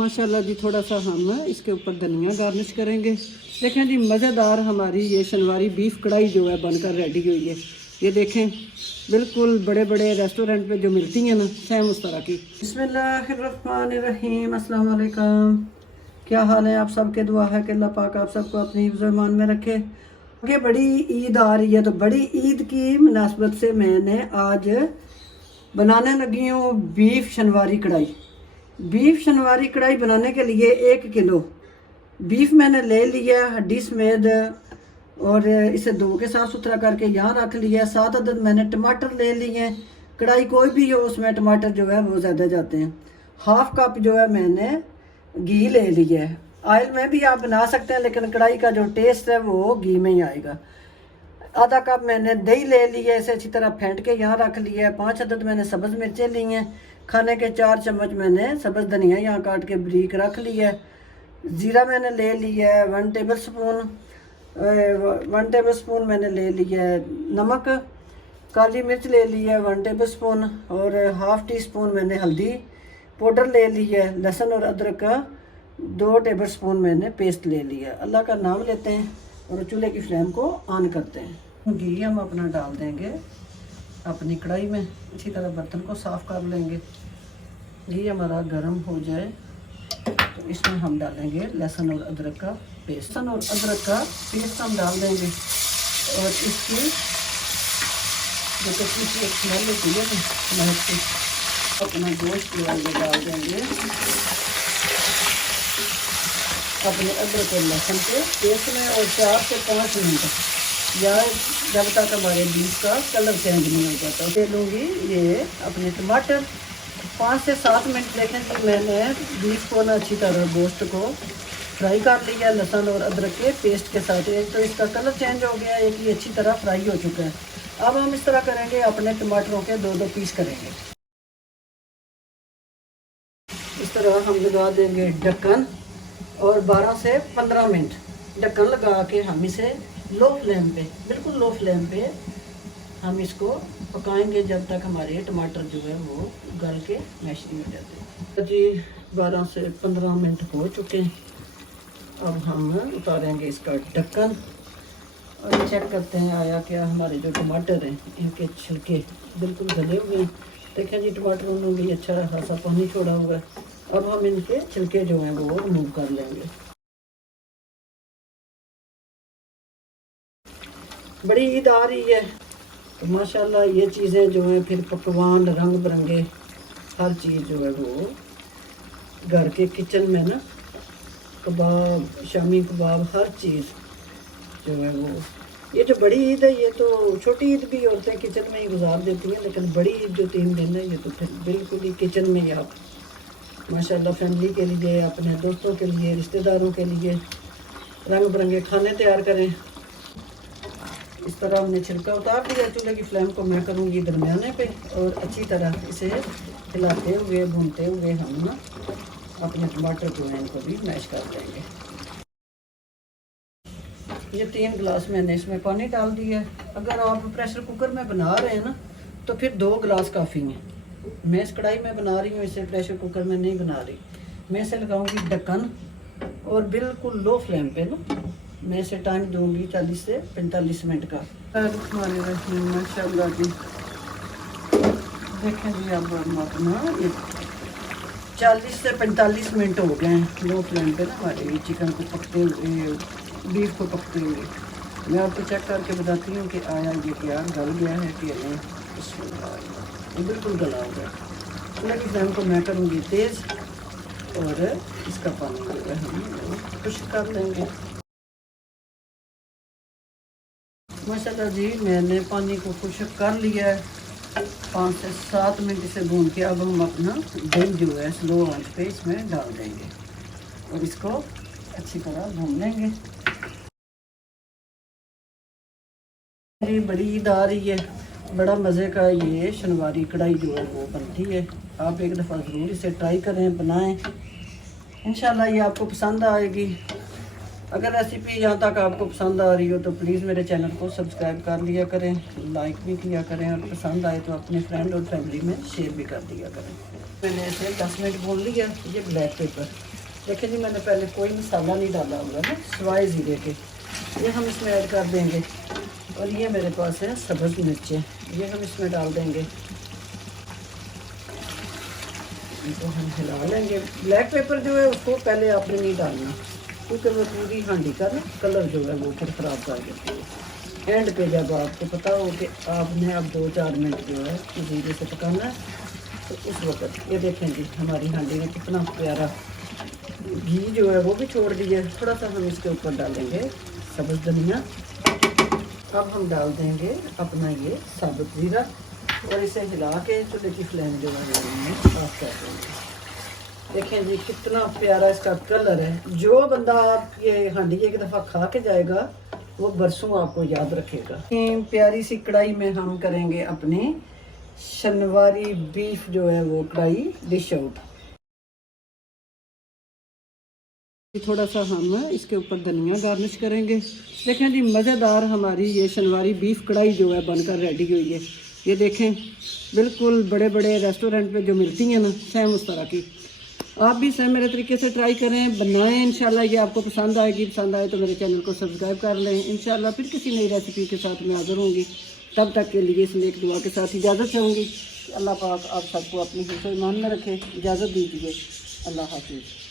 माशाल्लाह जी, थोड़ा सा हम इसके ऊपर धनिया गार्निश करेंगे। देखें जी, मज़ेदार हमारी ये शनवारी बीफ कढ़ाई जो है बनकर रेडी हुई है। ये देखें, बिल्कुल बड़े बड़े रेस्टोरेंट पे जो मिलती हैं ना, सेम उस तरह की। बिस्मिल्लाहिर्रहमानिर्रहीम, अस्सलाम वालेकुम। क्या हाल है आप सबके? दुआ है कि अल्लाह पाक आप सबको अपनी हिफ्ज़-ओ-ईमान में रखे। आगे बड़ी ईद आ रही है, तो बड़ी ईद की मुनासबत से मैंने आज बनाने लगी हूँ बीफ शनवारी कढ़ाई। बीफ शनवारी कढ़ाई बनाने के लिए 1 किलो बीफ मैंने ले लिया हड्डी समेत, और इसे धो के साफ़ सुथरा करके यहाँ रख लिया। 7 अदद मैंने टमाटर ले लिए। कढ़ाई कोई भी हो, उसमें टमाटर जो है वो ज़्यादा जाते हैं। 1/2 कप जो है मैंने घी ले लिया है। ऑयल में भी आप बना सकते हैं, लेकिन कढ़ाई का जो टेस्ट है वो घी में ही आएगा। आधा कप मैंने दही ले लिया, इसे अच्छी तरह फेंट के यहाँ रख लिया है। 5 अदद मैंने सब्ज़ मिर्चें ली हैं। खाने के 4 चम्मच मैंने सब्ज़ धनिया यहाँ काट के बारीक रख लिया है। ज़ीरा मैंने ले लिया है 1 टेबल स्पून मैंने ले लिया है नमक। काली मिर्च ले लिया है 1 टेबल स्पून, और 1/2 टी स्पून मैंने हल्दी पाउडर ले लिया है। लहसुन और अदरक का 2 टेबल स्पून मैंने पेस्ट ले लिया। अल्लाह का नाम लेते हैं और चूल्हे की फ्लेम को ऑन करते हैं। घी हम अपना डाल देंगे अपनी कढ़ाई में। अच्छी तरह बर्तन को साफ़ कर लेंगे। घी हमारा गर्म हो जाए तो इसमें हम डालेंगे लहसुन और अदरक का पेस्ट। लहसुन और अदरक का पेस्ट हम डाल देंगे, और इसकी जो कच्ची सी एक स्मेल होती है ना, महक की, अपना गोश्त जो है डाल देंगे अपने अदरक और लहसुन के पेस्ट में, और 4 से 5 मिनट या जब तक हमारे बीफ का कलर चेंज नहीं हो जाता। ले लूँगी ये अपने टमाटर। 5 से 7 मिनट देखें कि मैंने बीफ को ना अच्छी तरह गोश्त को फ्राई कर लिया लहसुन और अदरक के पेस्ट के साथ। एक तो इसका कलर चेंज हो गया, एक ये अच्छी तरह फ्राई हो चुका है। अब हम इस तरह करेंगे, अपने टमाटरों के 2-2 पीस करेंगे। इस तरह हम लगा देंगे ढक्कन, और 12 से 15 मिनट ढक्कन लगा के हम इसे लो फ्लेम पे, बिल्कुल लो फ्लेम पे हम इसको पकाएंगे जब तक हमारे टमाटर जो है वो गल के मैश नहीं हो जाते। जी 12 से 15 मिनट हो चुके हैं। अब हम उतारेंगे इसका ढक्कन और चेक करते हैं आया क्या हमारे जो टमाटर हैं इनके छिलके बिल्कुल गले हुए हैं। देखें जी, टमाटरों में भी अच्छा खासा पानी छोड़ा हुआ है। अब हम इनके छिलके जो हैं वो रिमूव कर लेंगे। बड़ी ईद आ रही है, तो माशाल्लाह ये चीज़ें जो हैं, फिर पकवान रंग बिरंगे, हर चीज़ जो है वो घर के किचन में ना, कबाब, शामी कबाब, हर चीज़ जो है वो। ये जो बड़ी ईद है, ये तो छोटी ईद भी औरतें किचन में ही गुजार देती हैं, लेकिन बड़ी ईद जो 3 दिन है, ये तो फिर बिल्कुल ही किचन में ही आप माशाल्लाह फैमिली के लिए, अपने दोस्तों के लिए, रिश्तेदारों के लिए रंग बिरंगे खाने तैयार करें। इस तरह हमने छिलका उतार दिया। चूल्हे की फ्लेम को मैं करूँगी दरमियाने पे, और अच्छी तरह इसे हिलाते हुए भूनते हुए हम ना अपने टमाटर जो हैं इनको भी मैश कर देंगे। ये 3 गिलास मैंने इसमें पानी डाल दिया है। अगर आप प्रेशर कुकर में बना रहे हैं ना, तो फिर 2 गिलास काफ़ी हैं। मैं इस कढ़ाई में बना रही हूँ, इसे प्रेशर कुकर में नहीं बना रही। मैं इसे लगाऊंगी ढक्कन, और बिल्कुल लो फ्लेम पे ना मैं इसे टाइम दूंगी 40 से 45 मिनट का। माशाल्लाह जी, देखें जी, अब हम अपना 40 से 45 मिनट हो गए हैं लो फ्लेम पे ना हमारे चिकन को पकते हुए, बीफ को पकते हुए। मैं आपको चेक करके बताती हूँ कि आया ये क्या गल गया है कि नहीं। ये बिल्कुल गला हो गया। चूल्हे की फ्लेम को मैं करूँगी तेज़, और इसका पानी जो है हम खुश्क कर लेंगे। माशाल्लाह जी, मैंने पानी को खुश्क कर लिया है। 5 से 7 मिनट इसे भून के अब हम अपना दही जो है स्लो आंच पे इसमें डाल देंगे, और इसको अच्छी तरह भून लेंगे। ये बड़ी ईद आ रही है, बड़ा मज़े का ये शनवारी कढ़ाई जो है वो बनती है। आप एक दफ़ा ज़रूर इसे ट्राई करें, बनाएं। इंशाल्लाह ये आपको पसंद आएगी। अगर रेसिपी यहाँ तक आपको पसंद आ रही हो तो प्लीज़ मेरे चैनल को सब्सक्राइब कर लिया करें, लाइक भी किया करें, और पसंद आए तो अपने फ्रेंड और फैमिली में शेयर भी कर दिया करें। मैंने इसे 10 मिनट भून लिया। ये ब्लैक पेपर देखिए जी, मैंने पहले कोई मसाला नहीं डाला हुआ है, सिवाय ज़ीरे के। ये हम इसमें ऐड कर देंगे। और ये मेरे पास है सब्ज़ मिर्चें, ये हम इसमें डाल देंगे। इनको हम हिला लेंगे। ब्लैक पेपर जो है उसको पहले आपने नहीं डालना, क्योंकि वो पूरी हांडी का ना कलर जो है वो फिर ख़राब कर देती है। एंड पे जब आपको पता हो कि आपने अब 2-4 मिनट जो है ज़ीरे से पकाना है, तो उस वक्त ये देखें जी हमारी हांडी में कितना प्यारा घी जो है वो भी छोड़ दिया। थोड़ा सा हम इसके ऊपर डालेंगे सब्ज़ धनिया। अब हम डाल देंगे अपना ये साबुत ज़ीरा, और इसे हिला के चूल्हे की फ्लेम जो है ऑफ कर देंगे। देखें जी कितना प्यारा इसका कलर है। जो बंदा आप ये हांडी एक दफ़ा खा के जाएगा वो बरसों आपको याद रखेगा। प्यारी सी कढ़ाई में हम करेंगे अपनी शनवारी बीफ जो है वो कढ़ाई डिश आउट। थोड़ा सा हम इसके ऊपर धनिया गार्निश करेंगे। देखें जी मज़ेदार हमारी ये शनवारी बीफ कढ़ाई जो है बनकर रेडी हुई है। ये देखें बिल्कुल बड़े बड़े रेस्टोरेंट पे जो मिलती हैं ना, सेम उस तरह की। आप भी सेम मेरे तरीके से ट्राई करें, बनाएं। इंशाल्लाह ये आपको पसंद आएगी। पसंद आए तो मेरे चैनल को सब्सक्राइब कर लें। इंशाल्लाह फिर किसी नई रेसिपी के साथ मैं हाज़िर होंगी। तब तक के लिए इसमें एक दुआ के साथ इजाज़त चाहूँगी। अल्लाह पाक आप सबको अपनी हिफ्ज़-ए-ईमान में रखे। इजाज़त दीजिए। अल्लाह हाफ़िज़।